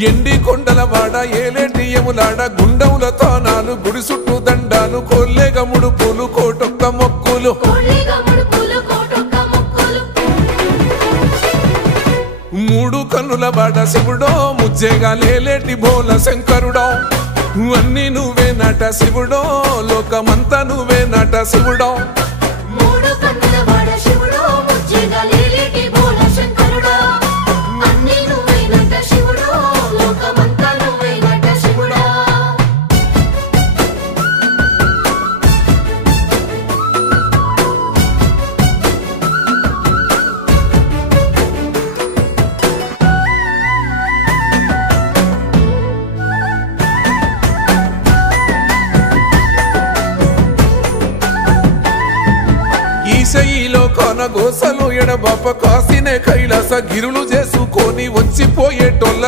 ఎండి కొండలవాడ ఏలేటి యములాడ గుండముల తానాలు గుడి చుట్టూ దండాలు కొల్లేగ ముడుపులు కోటొక్క మొక్కులు మూడు కన్నుల బాట శివుడో ముజ్జేగా లేలేటి బోల శంకరుడో అన్ని నువ్వే నట శివుడో లోకమంతా నువ్వే నట శివుడో ఈశయిలో కొన గోసలు ఎడబాప కాసినే కైలాస గిరులు చేసుకొని వచ్చిపోయేటోళ్ళ